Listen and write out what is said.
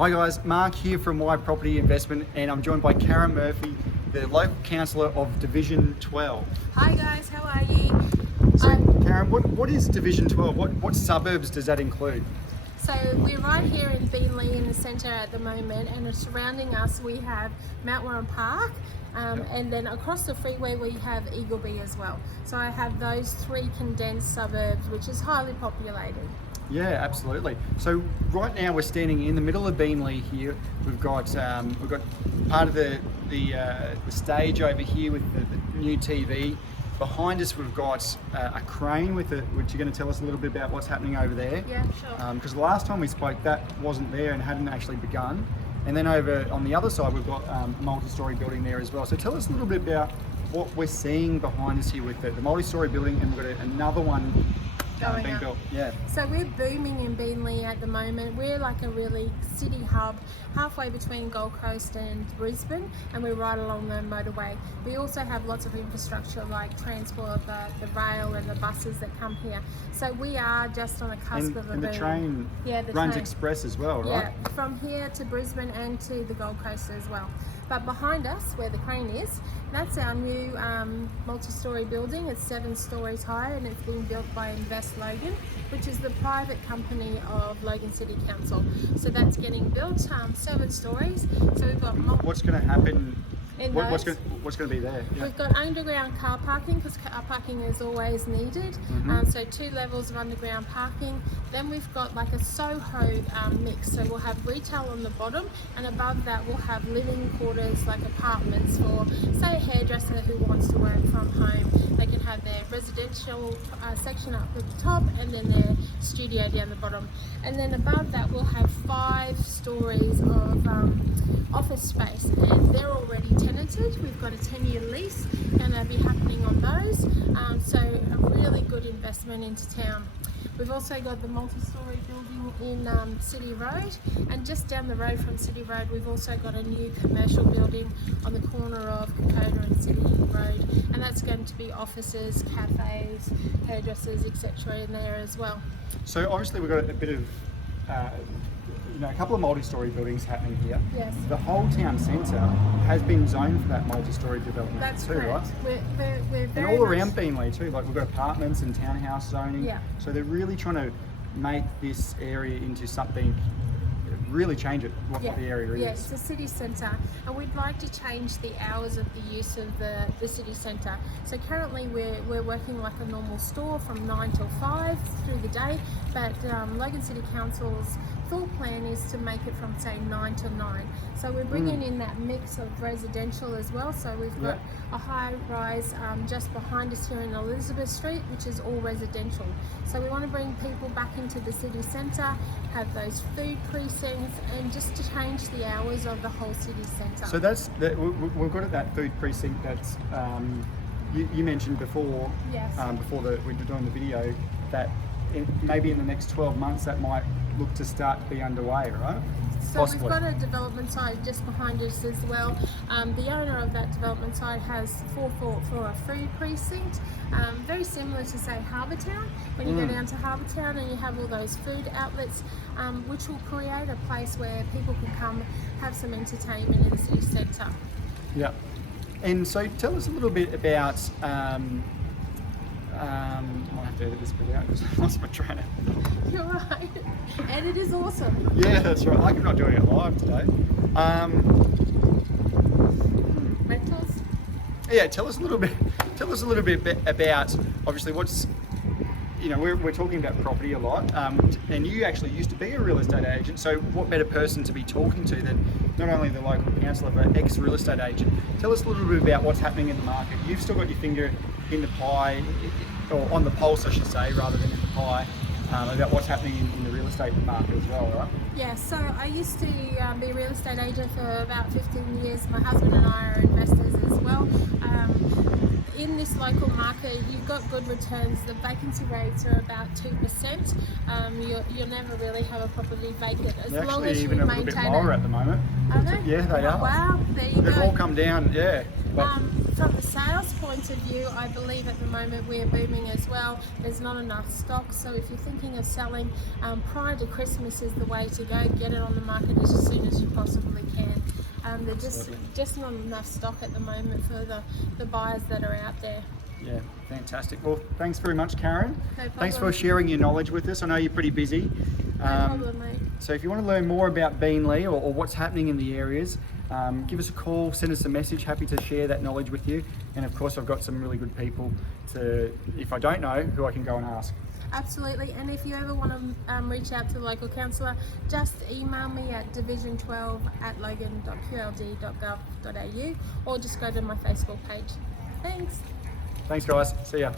Hi guys, Mark here from My Property Investment, and I'm joined by Karen Murphy, the local councillor of Division 12. Hi guys, how are you? So Karen, what is Division 12? What suburbs does that include? So we're right here in Beenleigh in the centre at the moment, and surrounding us we have Mount Warren Park, and then across the freeway we have Eagleby as well. So I have those three condensed suburbs, which is highly populated. Yeah, absolutely. So right now we're standing in the middle of Beenleigh here. We've got part of the stage over here with the new TV. Behind us we've got a crane with it, which you're going to tell us a little bit about what's happening over there. Yeah, sure. Because the last time we spoke, that wasn't there and hadn't actually begun. And then over on the other side, we've got a multi-storey building there as well. So tell us a little bit about what we're seeing behind us here with the multi-storey building, and we've got another one being built. Yeah. So we're booming in Beenleigh at the moment. We're like a really city hub, halfway between Gold Coast and Brisbane, and we're right along the motorway. We also have lots of infrastructure like transport, the rail and the buses that come here. So we are just on the cusp of a and the boom. train runs express as well, right? Yeah, from here to Brisbane and to the Gold Coast as well. But behind us, where the crane is, that's our new multi-storey building. It's 7 stories high, and it's being built by Invest Logan, which is the private company of Logan City Council. So that's getting built, 7 stories. So we've got What's going to happen? What's those. going to be there? Yeah. We've got underground car parking, because car parking is always needed. So 2 levels of underground parking. Then we've got like a Soho mix. So we'll have retail on the bottom, and above that we'll have living quarters, like apartments for, say, a hairdresser who wants to work from home. They can have their residential section up at the top, and then their studio down the bottom. And then above that we'll have 5 stories of office space, and they're already tenanted. We've got a 10-year lease going to be happening on those, so a really good investment into town. We've also got the multi-storey building in City Road, and just down the road from City Road we've also got a new commercial building on the corner of Kokoda and City Road, and that's going to be offices, cafes, hairdressers, etc. in there as well. So obviously we've got a bit of a couple of multi-storey buildings happening here. Yes. The whole town centre has been zoned for that multi-storey development. That's too, correct. right? We're And very all much around Beenleigh too, like we've got apartments and townhouse zoning. Yeah. So they're really trying to make this area into something, really change it, what the area is. Yeah, it's a city centre, and we'd like to change the hours of the use of the city centre. So currently we're working like a normal store from 9 till 5 through the day, but Logan City Council's thought plan is to make it from, say, 9 till 9. So we're bringing in that mix of residential as well. So we've got a high rise just behind us here in Elizabeth Street, which is all residential. So we want to bring people back into the city centre, have those food precincts, and just to change the hours of the whole city centre. So we've got that food precinct that's you mentioned before. Yes. Before we were doing the video, that maybe in the next 12 months that might look to start to be underway, right? So Possibly. we've got a development site just behind us as well. The owner of that development site has for a food precinct, very similar to, say, Harbour Town. When you go down to Harbour Town and you have all those food outlets, which will create a place where people can come have some entertainment in the city centre. Yeah. And so tell us a little bit about, I might have to edit this bit out because I lost my train of thought. You're right. And it is awesome. Yeah, that's right. I'm not doing it live today. Rentals? Yeah, tell us a little bit about, obviously, what's, we're talking about property a lot, and you actually used to be a real estate agent, so what better person to be talking to than not only the local councillor but ex-real estate agent. Tell us a little bit about what's happening in the market. You've still got your finger in the pie, or on the pulse I should say, rather than in the pie, about what's happening in the real estate market as well, right? Yeah, so I used to be a real estate agent for about 15 years. My husband and I are investors as well. In this local market, you've got good returns. The vacancy rates are about 2%. You'll never really have a property vacant as They're long actually as you even a maintain little bit lower it. at the moment. Are they? Yeah, they are. Wow, there you go. They've all come down, yeah. But from the sales point of view, I believe at the moment we're booming as well. There's not enough stock, so if you're thinking of selling prior to Christmas is the way to go. Get it on the market as soon as you possibly can. There's just not enough stock at the moment for the buyers that are out there. Yeah, fantastic. Well, thanks very much, Karen. No problem. Thanks for sharing your knowledge with us. I know you're pretty busy. No problem, mate. So if you want to learn more about Beenleigh or what's happening in the areas, give us a call, send us a message. Happy to share that knowledge with you. And of course, I've got some really good people to, if I don't know, who I can go and ask. Absolutely, and if you ever want to reach out to the local councillor, just email me at division12@logan.qld.gov.au or just go to my Facebook page. Thanks. Thanks, guys. See ya.